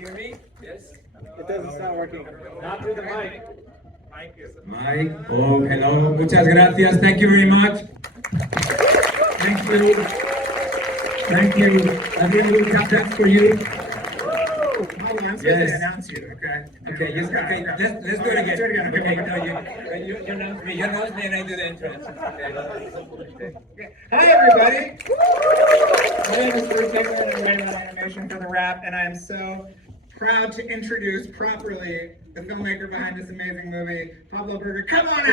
you hear me? Yes? It doesn't sound working. Not through the mic. Mike, oh, hello, muchas gracias, thank you very much. Thank you. Thank you. I did a little tap dance for you. Oh, I'm supposed to announce you, okay? Okay, let's do it again. Okay, no, you announce me, and I do the entrance. Okay. Hi, everybody. My name is Bruce Hickman, and I'm writing on animation for The Wrap, and I am so proud to introduce properly the filmmaker behind this amazing movie, Pablo Berger. Come on out!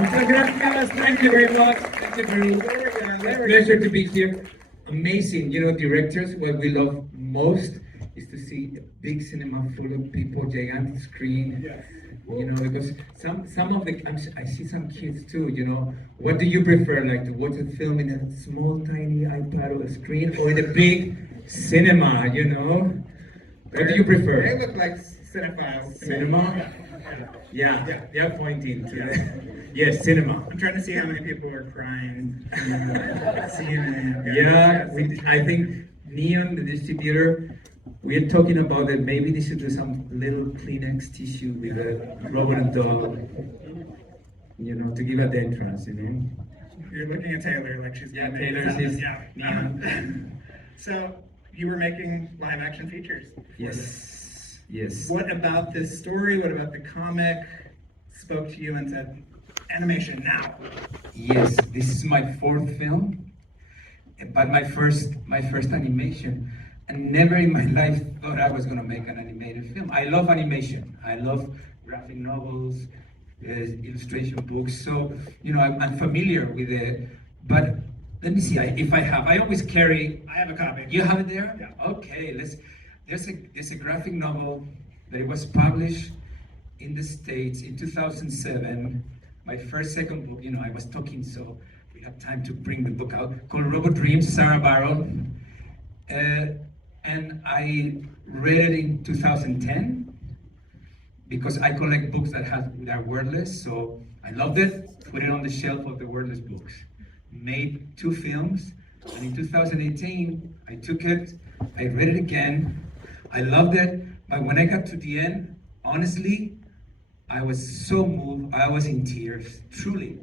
Muchas gracias. Thank you very much. Thank you very much. It's a pleasure to be here. Amazing, directors, what we love most is to see a big cinema full of people, gigantic screen. Yes. Because some of the, I see some kids too, what do you prefer, like to watch a film in a small, tiny iPad or a screen, or in a big cinema, What do you prefer? They look like cinephiles. Cinema? Yeah, they're pointing to yes, cinema. I'm trying to see how many people are crying. I think Neon, the distributor, we're talking about that maybe they should do some little Kleenex tissue with a robot and dog, to give at the entrance, You're looking at Taylor like she's Yeah, Taylor's is Neon. So, you were making live action features. Yes. What about this story? What about the comic spoke to you and said, animation now? Yes, this is my fourth film, but my first animation. And never in my life thought I was gonna make an animated film. I love animation. I love graphic novels, illustration books. So, I'm familiar with it. But let me see, if I always carry. I have a copy. You have it there? Yeah. Okay, there's a graphic novel that it was published in the States in 2007. My second book, I was talking, so we had time to bring the book out, called Robot Dreams, Sara, Varon. And I read it in 2010 because I collect books that are wordless, so I loved it, put it on the shelf of the wordless books. Made 2 films, and in 2018, I took it, I read it again, I loved it, but when I got to the end, honestly, I was so moved, I was in tears, truly,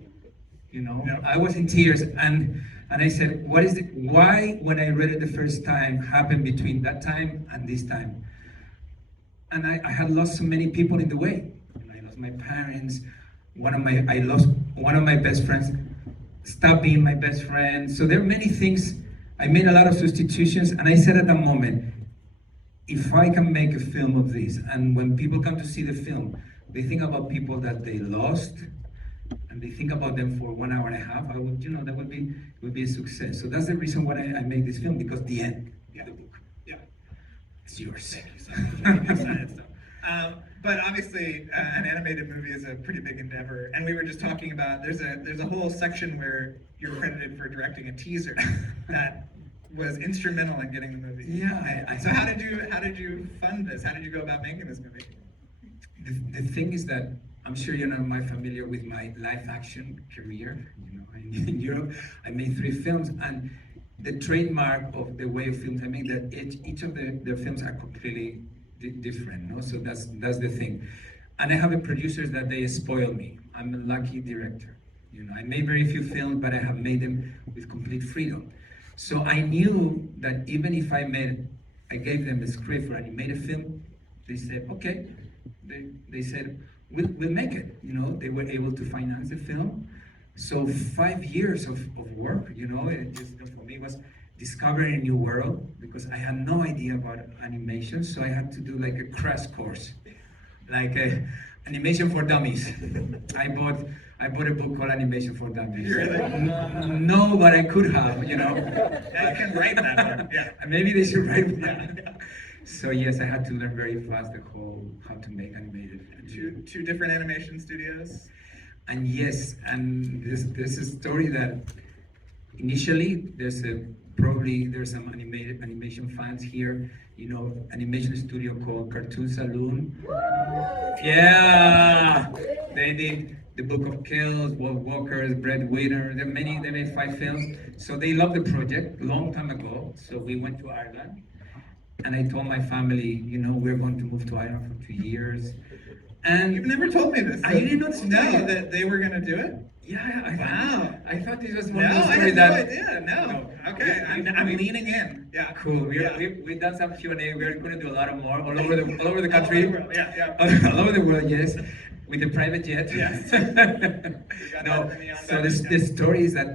I was in tears, and I said, why, when I read it the first time, happened between that time and this time? And I had lost so many people in the way. I lost my parents, I lost one of my best friends, stopped being my best friend. So there are many things, I made a lot of substitutions, and I said at that moment, if I can make a film of this, and when people come to see the film, they think about people that they lost, and they think about them for 1 hour and a half, I would, that would be a success. So that's the reason why I made this film, because the end of the book. Yeah. It's yours. But obviously, an animated movie is a pretty big endeavor, and we were just talking about there's a whole section where you're credited for directing a teaser that was instrumental in getting the movie. Yeah. So how did you fund this? How did you go about making this movie? The thing is that I'm sure you're not familiar with my live action career. In Europe, I made 3 films, and the trademark of the way of films I make, that each of the films are completely different. No, so that's the thing. And I have a producers that they spoil me. I'm a lucky director. I made very few films, but I have made them with complete freedom. So I knew that even if I gave them a script for animated film, they said, okay. They said, we'll make it. They were able to finance the film. So 5 years of work, it just for me was discovering a new world, because I had no idea about animation. So I had to do like a crash course, like animation for dummies. I bought a book called Animation for Dummies. Really? No, but I could have, I can write that one. Yeah. Maybe they should write that. So yes, I had to learn very fast how to make animated. Two different animation studios. And yes, and there's a story that initially there's some animation fans here. Animation studio called Cartoon Saloon. Yeah, they The Book of Kills, Wolf Walkers, Breadwinner. They made 5 films. So they loved the project long time ago. So we went to Ireland. And I told my family, we're going to move to Ireland for 2 years. And You've never told me this. I didn't know No, that they were gonna do it? Yeah, Wow. I thought this was No, one of those I stories had no that. idea. No. No. Okay, I'm leaning in. Yeah. Cool. Yeah. We've done some Q&A. We're going to do a lot of more all over the country. All over the world. Yeah. All over the world, yes. With a private jet. Yes. No. So the story is that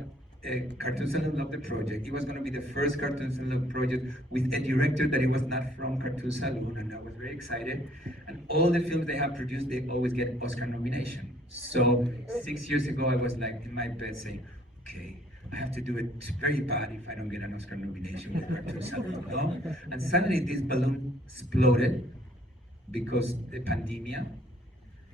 Cartoon Salon loved the project. It was going to be the first Cartoon Salon project with a director that it was not from Cartoon Salon, and I was very excited. And all the films they have produced, they always get Oscar nomination. So 6 years ago, I was like in my bed saying, okay, I have to do it very bad if I don't get an Oscar nomination with Cartoon Salon, no? And suddenly this balloon exploded because the pandemic,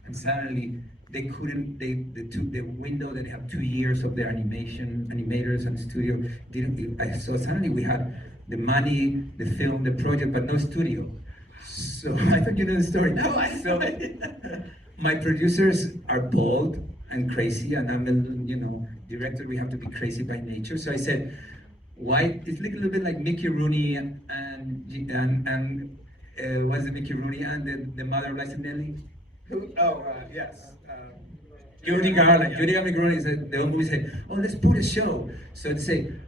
and suddenly they couldn't, the window that have 2 years of their animators and studio didn't, so suddenly we had the money, the film, the project, but no studio. So I thought you know the story. No, I So my producers are bold and crazy, and I'm a director, we have to be crazy by nature. So I said, why, it's like a little bit like Mickey Rooney and what's the Mickey Rooney and the mother of Liza Minnelli? Yes. Judy Garland. Judy Garland said, the whole movie said, oh, let's put a show. So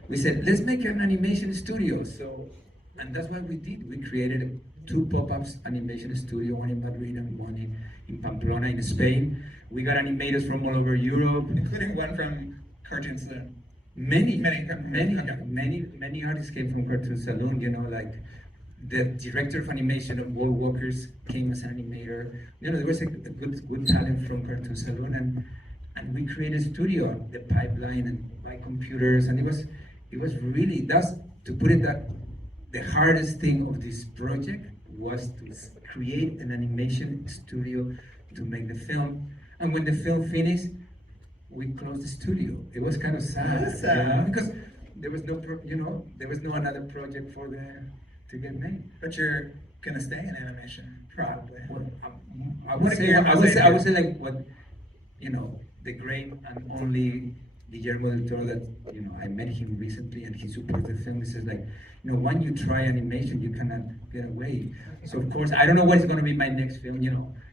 we said, let's make an animation studio. So, and that's what we did. We created 2 pop-ups animation studio, one in Madrid and one in Pamplona in Spain. We got animators from all over Europe. Including one from Cartoon Saloon. Many artists came from Cartoon Saloon, like the director of animation of Wolf Walkers came as an animator. There was a good talent from Cartoon Saloon, and we created a studio, the pipeline, and by computers, and it was really, to put it that, the hardest thing of this project was to create an animation studio to make the film. And when the film finished, we closed the studio. It was kind of sad, because there was no another project to get made. But you're gonna stay in animation, probably. Well, I would say like what, the great and only Guillermo del Toro, that I met him recently, and he supports the film. He says like, when you try animation, you cannot get away. So of course, I don't know what is going to be my next film.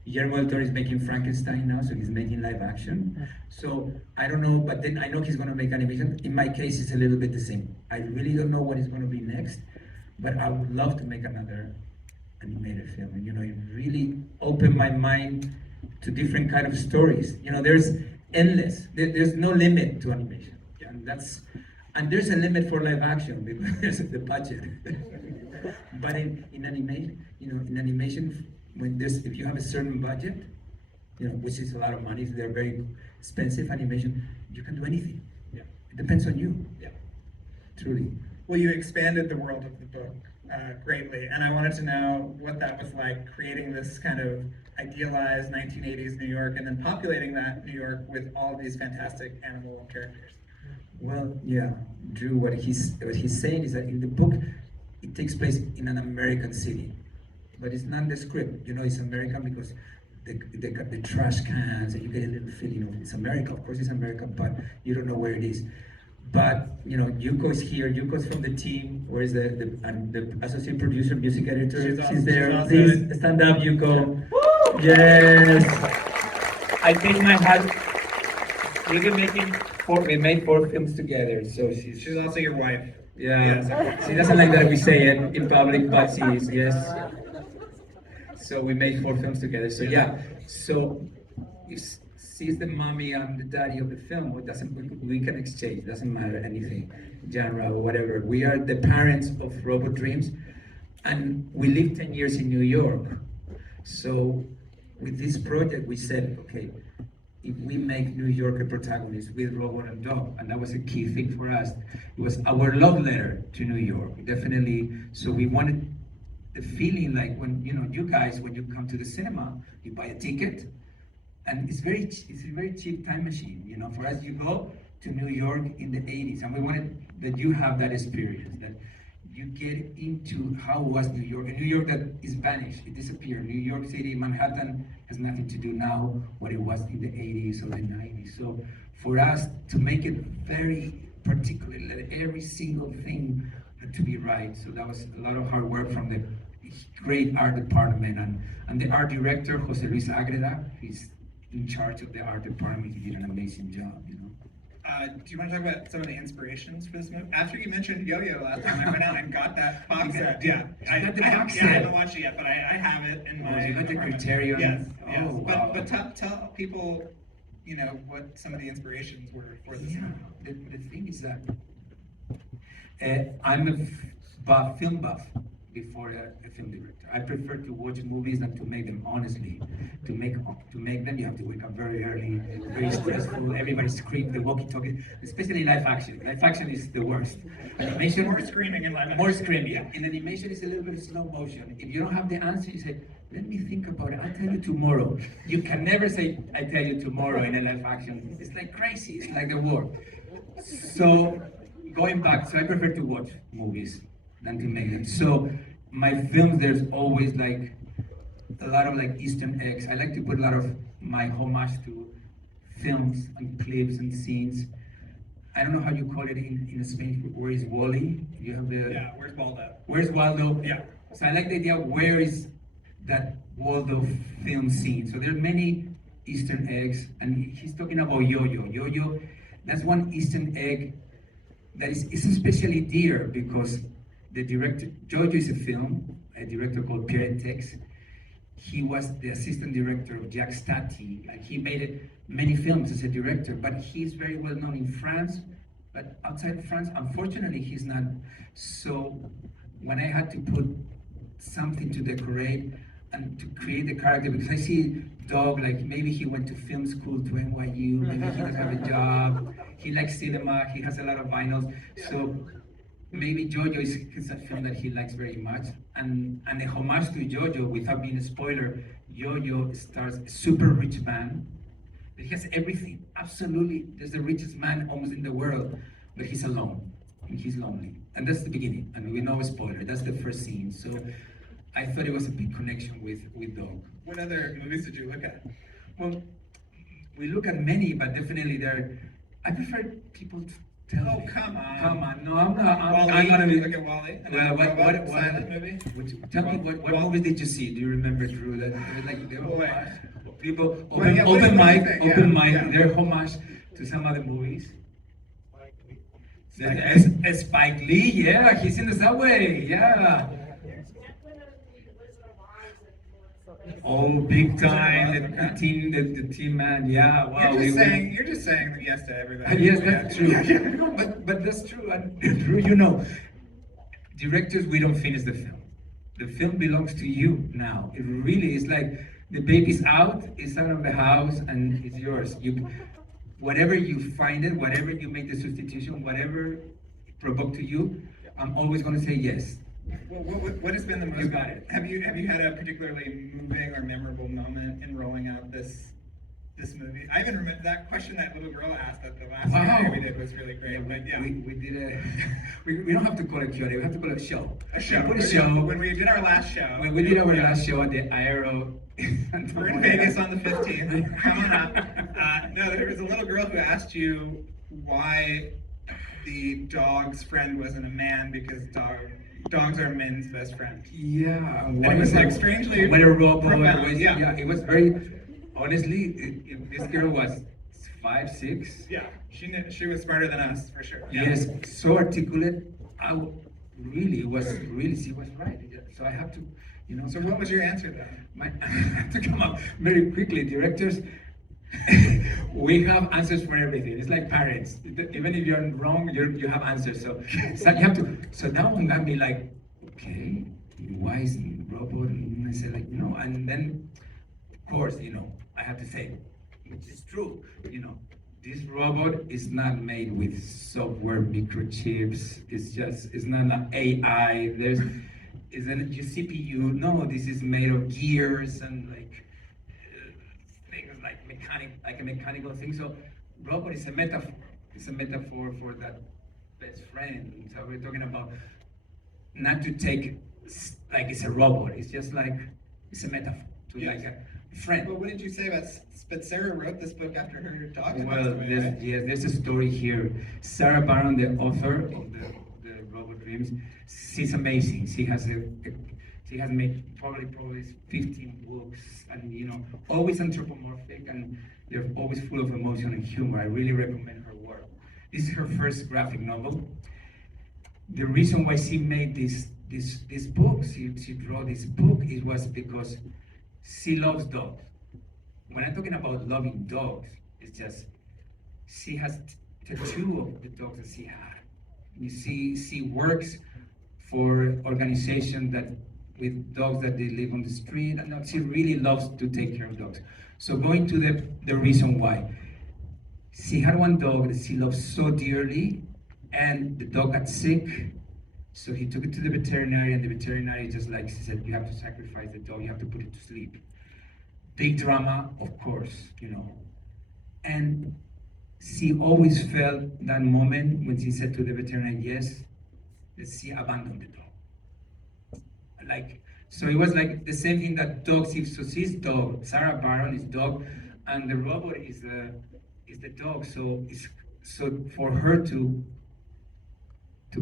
Guillermo del Toro is making Frankenstein now, so he's making live action. So I don't know, but then I know he's going to make animation. In my case, it's a little bit the same. I really don't know what is going to be next, but I would love to make another animated film. And it really opened my mind to different kind of stories. There's endless. There's no limit to animation, and there's a limit for live action because of the budget. But in animation, if you have a certain budget, which is a lot of money, so they're very expensive animation, you can do anything. Yeah, it depends on you. Yeah, truly. Well, you expanded the world of the book greatly, and I wanted to know what that was like, creating this kind of idealized 1980s New York, and then populating that New York with all these fantastic animal characters. Well, yeah, Drew, what he's saying is that in the book, it takes place in an American city, but it's not the script. It's American because the trash cans, and you get a little feeling of it's America. Of course, it's America, but you don't know where it is. But Yuko's here. Yuko's from the team. Where is the associate producer, music editor? She's there. Please stand up, Yuko. Woo! Yes. I take my hat. We made 4 films together. So She's also your wife. Yeah. Yes. She doesn't like that we say it in public, but she is. Yes. So we made 4 films together. So yeah. So she's the mommy and the daddy of the film. We can exchange, doesn't matter anything, genre or whatever. We are the parents of Robot Dreams, and we lived 10 years in New York. So with this project, we said, okay, if we make New York a protagonist with Robot and Dog, and that was a key thing for us. It was our love letter to New York, definitely. So we wanted the feeling like when, you guys, when you come to the cinema, you buy a ticket, and it's a very cheap time machine. For us, you go to New York in the 80s, and we wanted that you have that experience, that you get into how was New York. And New York that is vanished, it disappeared. New York City, Manhattan has nothing to do now what it was in the 80s or the 90s. So for us to make it very particular, let every single thing to be right. So that was a lot of hard work from the great art department and the art director, Jose Luis Agreda. He's in charge of the art department. He did an amazing job, you know. Do you want to talk about some of the inspirations for this movie? After you mentioned Yo-Yo last time, I went out and got that box set. Yeah, I haven't watched it yet, but I have it in my. You got the Criterion. Yes, oh, yes. Wow. But tell people, you know, what some of the inspirations were for this movie. The thing is that I'm a film buff before a film director. I prefer to watch movies than to make them honestly. To make them, you have to wake up very early, very stressful. Everybody screams, the walkie-talkie, especially live action. Live action is the worst. Animation, More screaming in live action. more screaming. Yeah. In animation, it's a little bit of slow motion. If you don't have the answer, you say, "Let me think about it. I'll tell you tomorrow." You can never say, "I tell you tomorrow" in a live action. It's like crazy. It's like the war. So going back, so I prefer to watch movies than to make them. So my films, there's always like a lot of like Easter eggs. I like to put a lot of my homage to films and clips and scenes. I don't know how you call it in Spanish. Where is Wally? You have the Where's Waldo? Where's Waldo? Yeah. So I like the idea. Where is that Waldo film scene? So there are many Easter eggs, and he's talking about Yo-Yo. Yo-Yo, that's one Easter egg that is especially dear because the director, Jojo is a director called Pierre Tex. He was the assistant director of Jacques Tati, and he made many films as a director, but he's very well known in France, but outside of France, unfortunately, he's not. So when I had to put something to decorate and to create the character, because I see Dog, like maybe he went to film school to NYU, maybe he doesn't have a job, he likes cinema, he has a lot of vinyls, so maybe Jojo is a film that he likes very much, and the homage to Jojo, without being a spoiler, Jojo stars a super rich man. He has everything, absolutely. There's the richest man almost in the world, but he's alone and he's lonely, and that's the beginning. And we know a spoiler. That's the first scene. So I thought it was a big connection with Dog. What other movies did you look at? Well, we look at many, but definitely there. I prefer people to tell. Oh, me. come on. Come on, no, I'm not. Wally, I'm not. look at Wally. And Well, then what silent movie? Tell me what movies did you see? Do you remember, Drew? That it was like the Wait. people Well, yeah, what open do you mic, think? open Yeah, mic. yeah. Their homage to some other movies. Spike Lee, yeah, he's in the subway, yeah. Oh, big time, the team man, yeah. Wow, You're just saying yes to everything. yes, that's true. No, but that's true. And Drew, you know, directors, we don't finish the film. The film belongs to you now. It really is like the baby's out, it's out of the house, and it's yours. Whatever you find it, whatever you make the substitution, whatever provoked to you, I'm always going to say yes. What has been the most? You got it. Have you had a particularly moving or memorable moment in rolling out this movie? I even remember that question that little girl asked at the last Q&A we did was really great. But yeah, we did a. We don't have to call it Q&A. We have to call it a show. A show. We put a show. When we did our last show. When we did our last show at the Aero. We're in Vegas on the 15th. Come on up. No, there was a little girl who asked you why the dog's friend wasn't a man because dogs are men's best friend. Yeah, and it was like strangely when a robot profound. yeah, it was very. Honestly, this girl was 5, 6. Yeah, she was smarter than us for sure. Yeah. Yes, so articulate. She was right. So I have to, you know. So what was your answer then? I have to come up very quickly. Directors, we have answers for everything. It's like parents. Even if you're wrong, you have answers. So you have to. So now I'm gonna be like, okay, why is robot? And I say like, no, and then, of course, you know, I have to say, which is true, you know. This robot is not made with software microchips. It's not an AI. It's a CPU. No, this is made of gears and like things like a mechanical thing. So robot is a metaphor. It's a metaphor for that best friend. So we're talking about not to take like it's a robot. It's just like it's a metaphor to like a friend. But what did you say about? But Sara wrote this book after her dog had passed Well, away, right? there's a story here. Sara Varon, the author of the Robot Dreams, she's amazing. She has made probably 15 books, and always anthropomorphic, and they're always full of emotion and humor. I really recommend her work. This is her first graphic novel. The reason why she made this book, she wrote this book, it was because she loves dogs. When I'm talking about loving dogs, it's just she has tattoo of the dogs that she had. You see, she works for organizations that with dogs that they live on the street, and she really loves to take care of dogs. So going to the reason why, she had one dog that she loved so dearly, and the dog got sick. So he took it to the veterinary, and the veterinary just like she said, you have to sacrifice the dog, you have to put it to sleep. Big drama, of course, And she always felt that moment when she said to the veterinarian yes, that she abandoned the dog. So it was like the same thing that dogs, so she's dog, Sara Varon is dog, and the robot is the dog. So for her to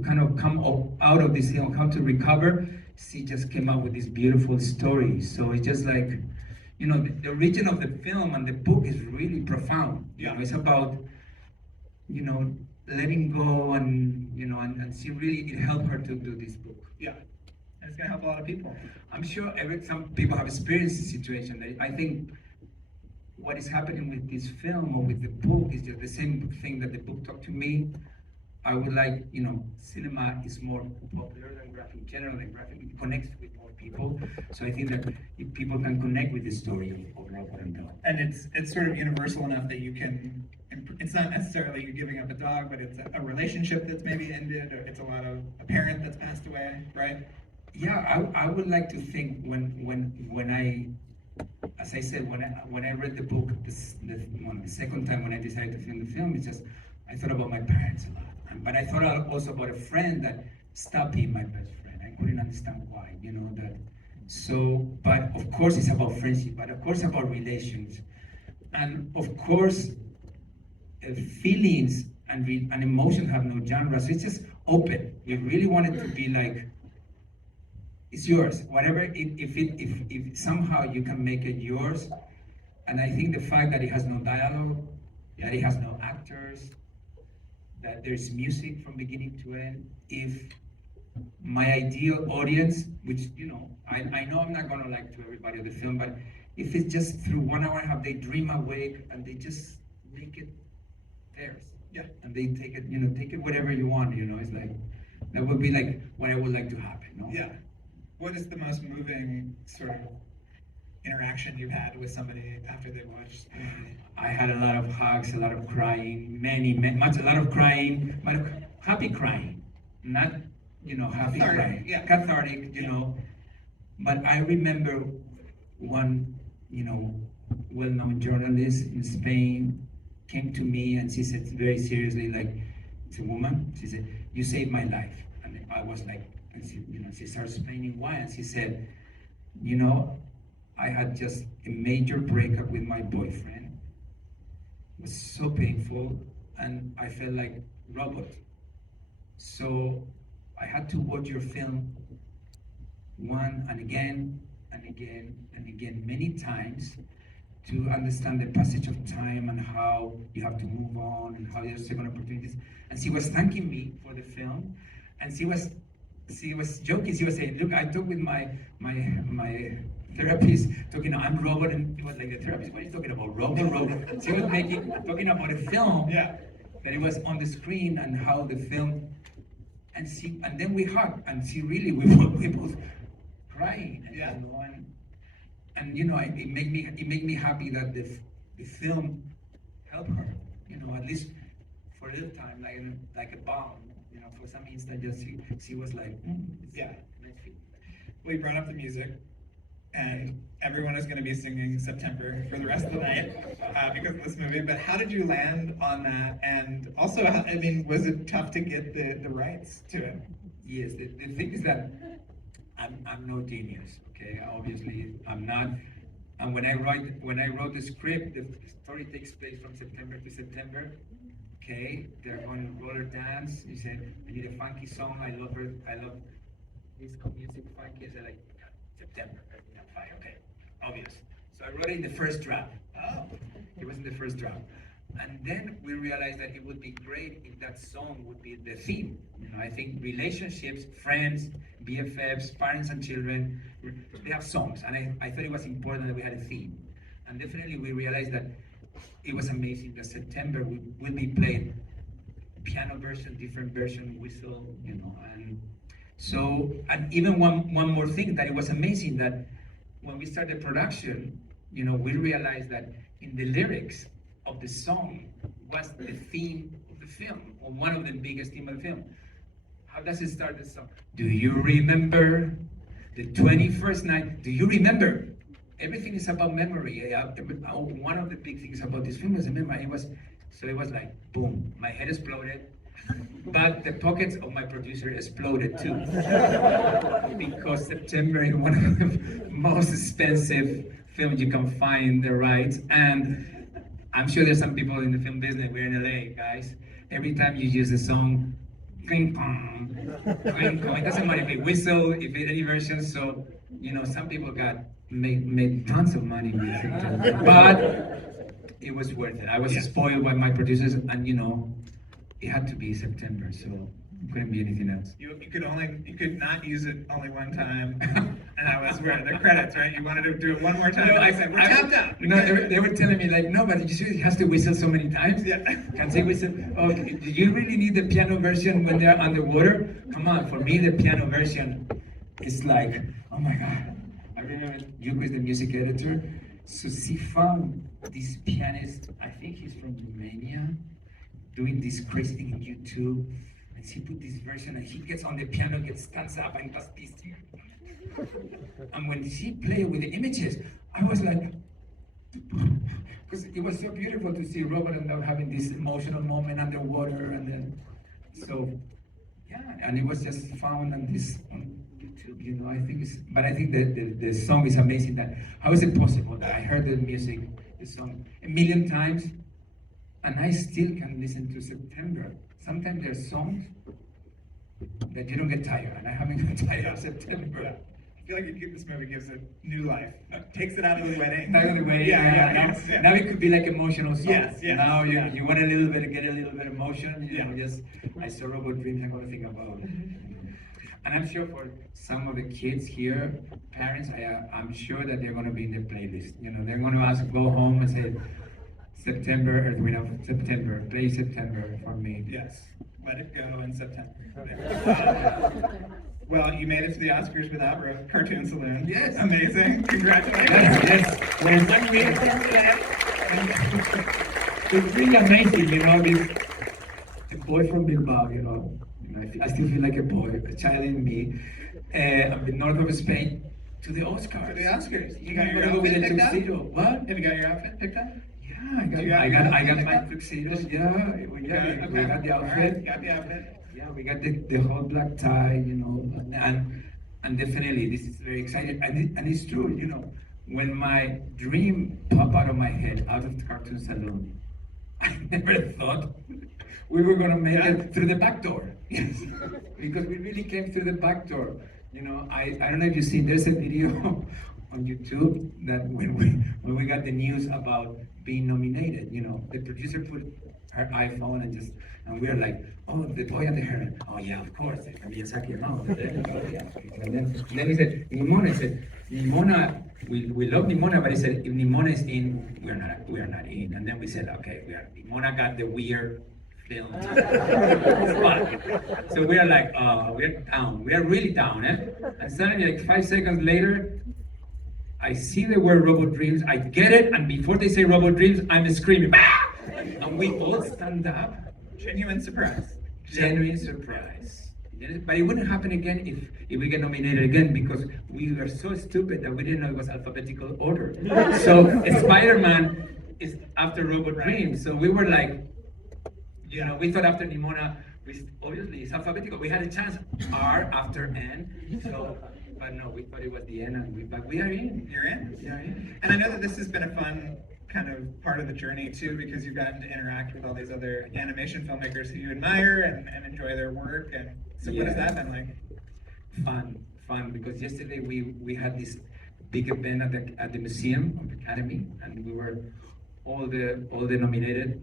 kind of come out of this, how to recover, she just came up with this beautiful story. So it's just like, the origin of the film and the book is really profound. It's about, letting go, and and she really, it helped her to do this book. Yeah, and it's gonna help a lot of people. I'm sure some people have experienced this situation. I think what is happening with this film or with the book is just the same thing that the book talked to me. I would like, cinema is more popular than graphic in general, and graphic it connects with more people. So I think that if people can connect with the story of Robot and Dog. And it's sort of universal enough that you can, it's not necessarily you giving up a dog, but it's a relationship that's maybe ended, or it's a parent that's passed away, right? Yeah, I would like to think when I, as I said, when I read the book the second time when I decided to film the film, it's just, I thought about my parents a lot. But I thought also about a friend that stopped being my best friend. I couldn't understand why, that. So, but of course it's about friendship, but of course about relations. And of course, feelings and emotions have no genre, so it's just open. We really want it to be like, it's yours. Whatever, if somehow you can make it yours. And I think the fact that it has no dialogue, that it has no actors, that there's music from beginning to end. If my ideal audience, which I know I'm not gonna like to everybody of the film, but if it's just through 1 hour and a half, they dream awake and they just make it theirs. Yeah, and they take it, take it whatever you want. It's like that would be like what I would like to happen. Yeah. What is the most moving sort of interaction you've had with somebody after they watched the movie? I had a lot of hugs, a lot of crying, a lot of crying, but happy crying, not happy Cathartic, crying, yeah. Cathartic, But I remember one, well-known journalist in Spain came to me and she said very seriously, like, it's a woman. She said, "You saved my life," and I was like, and she started explaining why, and she said, I had just a major breakup with my boyfriend. It was so painful, and I felt like a robot. So I had to watch your film one and again and again and again, many times, to understand the passage of time and how you have to move on and how there's second opportunities. And she was thanking me for the film, and she was joking. She was saying, "Look, I talked with my therapist, talking, I'm robot," and it was like, the therapist, "What are you talking about? Robot." She was talking about a film, Yeah. that it was on the screen and how the film, and then we hugged, and we both crying, and, Yeah. it made me happy that the film helped her, at least for a little time, like a bomb, for some instant, just she was like, Yeah. let's see. We brought up the music, and everyone is going to be singing September for the rest of the night because of this movie. But how did you land on that? And also, was it tough to get the rights to it? Yes, the thing is that I'm no genius, okay? Obviously, I'm not. And when I wrote the script, the story takes place from September to September. Okay, they're going to roller dance. You said I need a funky song. I love her. I love disco music, funky. I said like September. Yeah, fine, okay, obvious. So I wrote it in the first draft. Oh, it was in the first draft. And then we realized that it would be great if that song would be the theme. You know, I think relationships, friends, BFFs, parents and children, they have songs. And I thought it was important that we had a theme. And definitely we realized that it was amazing that September will be played piano version, different version, whistle, you know. And so, and even one more thing that it was amazing that when we started production, you know, we realized that in the lyrics of the song was the theme of the film, or one of the biggest themes of the film. How does it start the song? Do you remember the 21st night? Do you remember? Everything is about memory. One of the big things about this film was the memory. It was like, boom, my head exploded. But the pockets of my producer exploded too. Because September is one of the most expensive films you can find the rights. And I'm sure there's some people in the film business, we're in LA, guys. Every time you use the song, cling pong, cling pong, it doesn't matter if they whistle, if it's any version. So, you know, some people made tons of money with it. But it was worth it. I was spoiled by my producers, and you know, it had to be September, so it couldn't be anything else. You could not use it only one time, and that was where the credits, right? You wanted to do it one more time. No, I said, we're tapped out. No, they were telling me like, no, but you see, it has to whistle so many times. Yeah. Can they whistle? Oh, do you really need the piano version when they're underwater? Come on, for me the piano version is like, oh my God. I remember Yuko is the music editor, so she found this pianist. I think he's from Romania, doing this crazy thing on YouTube, and she put this version, and he gets on the piano, stands up, and does this thing. And when she played with the images, I was like, because it was so beautiful to see Robert and them having this emotional moment underwater, and then, so, yeah, and it was just found on this on YouTube, you know. I think the song is amazing. That how is it possible that I heard the music, the song, a million times, and I still can listen to September. Sometimes there's songs that you don't get tired, and I haven't got tired of September. I feel like this movie gives it new life. Takes it out of the wedding. Out of the wedding, yeah. Now it could be like emotional songs. Yes. Now you want get a little bit emotion. You know, just I saw Robot Dreams, I'm gonna think about it. And I'm sure for some of the kids here, parents, I'm sure that they're gonna be in the playlist. You know, they're gonna go home and say, September, Earth, Wind, of September, play September for me. Yes, let it go in September. Well, you made it to the Oscars without Cartoon Saloon. Yes. Amazing. Congratulations. Yes. When I made that, it's really amazing, you know, a boy from Bilbao, you know. I still feel like a boy, a child in me, up the north of Spain, to the Oscars. To the Oscars. You got your outfit picked up? What? Have you got your outfit picked up? Yeah, I got my tuxedos. Yeah, we got the outfit. Got the outfit. Yeah, we got the whole black tie, you know, and definitely this is very exciting, and it's true, you know, when my dream popped out of my head, out of the Cartoon Saloon, I never thought we were gonna make it through the back door. Yes, because we really came through the back door. You know, I don't know if you've seen. There's a video on YouTube that when we got the news about being nominated, you know, the producer put her iPhone and we were like, oh, the boy and the heron. Oh yeah, of course. Miyazaki, no. And then he said, Nimona, we love Nimona, but he said, if Nimona is in, we are not in. And then we said, okay, Nimona got the weird film spot. So we are like, we're down. We are really down, eh? And suddenly, like 5 seconds later, I see the word Robot Dreams, I get it, and before they say Robot Dreams, I'm screaming, ah! And we all stand up. Genuine surprise. Genuine surprise. But it wouldn't happen again if we get nominated again, because we were so stupid that we didn't know it was alphabetical order. So Spider-Man is after Robot Dreams. So we were like, you know, we thought after Nimona, obviously it's alphabetical. We had a chance R after N, so but no, we thought it was the N, but we are in. You're in? We are in. And I know that this has been a fun kind of part of the journey too, because you've gotten to interact with all these other animation filmmakers who you admire and enjoy their work. And so what has that been like? Fun, because yesterday we had this big event at the museum of the Academy, and we were all the nominated.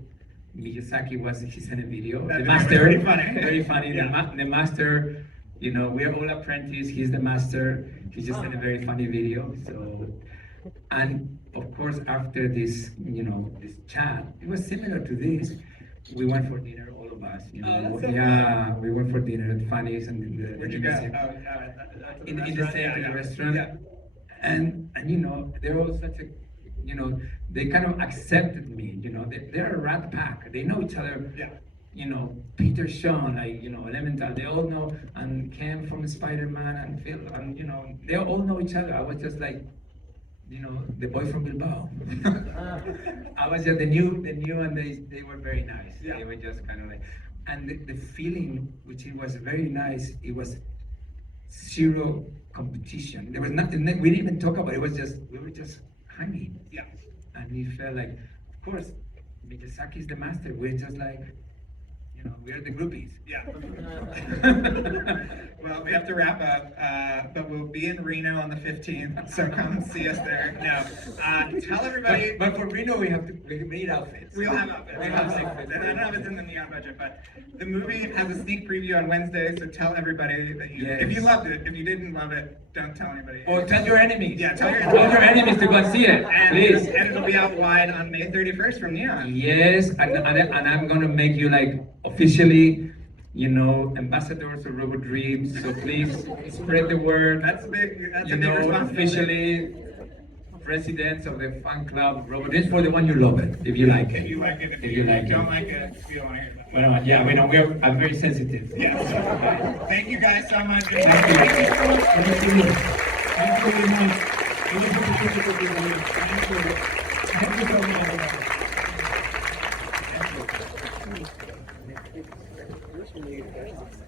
Miyazaki he sent a video. That's the master, very funny. very funny. Yeah. The master, you know, we are all apprentices. He's the master. He just sent a very funny video. So, and of course, after this, you know, this chat, it was similar to this. We went for dinner, all of us. You know, that's so yeah, we went for dinner at Fanny's and Where'd you go? in the same restaurant. Yeah. And you know, they're all such a, you know, they kind of accepted me. You know, they're a rat pack. They know each other. Yeah. You know, Peter Sean, like, you know, Elemental, they all know, and Ken from Spider-Man, and Phil, and, you know, they all know each other. I was just like, you know, the boy from Bilbao. I was just the new, and they were very nice. Yeah. They were just kind of like, and the feeling, which it was very nice, it was zero competition. There was nothing, we didn't even talk about it. It was just, we were just hanging. Yeah. And we felt like, of course, Miyazaki is the master. We're just like, you know, we're the groupies. Yeah. Well, we have to wrap up, but we'll be in Reno on the 15th, so come and see us there. No, tell everybody. But for Reno, we need outfits. We'll have outfits. We'll have outfits. I don't know if it's in the neon budget, but the movie has a sneak preview on Wednesday, so tell everybody that if you loved it. If you didn't love it, don't tell anybody. Or tell your enemies. Yeah, tell your enemies to go see it, please. And it'll be out wide on May 31st from Neon. Yes, and I'm gonna make you like officially, you know, ambassadors of Robot Dreams. So please spread the word. That's big. That's You a big know, responsibility. officially presidents of the fan club Robot Dreams for the one you love it, if you like it. If you like it, If you like don't it. like it, you don't want to hear that. Well, yeah, we know I'm very sensitive. Yes. Thank you guys so much. Thank you. Thank you. Thank you very much. Thank you so much. Thank you.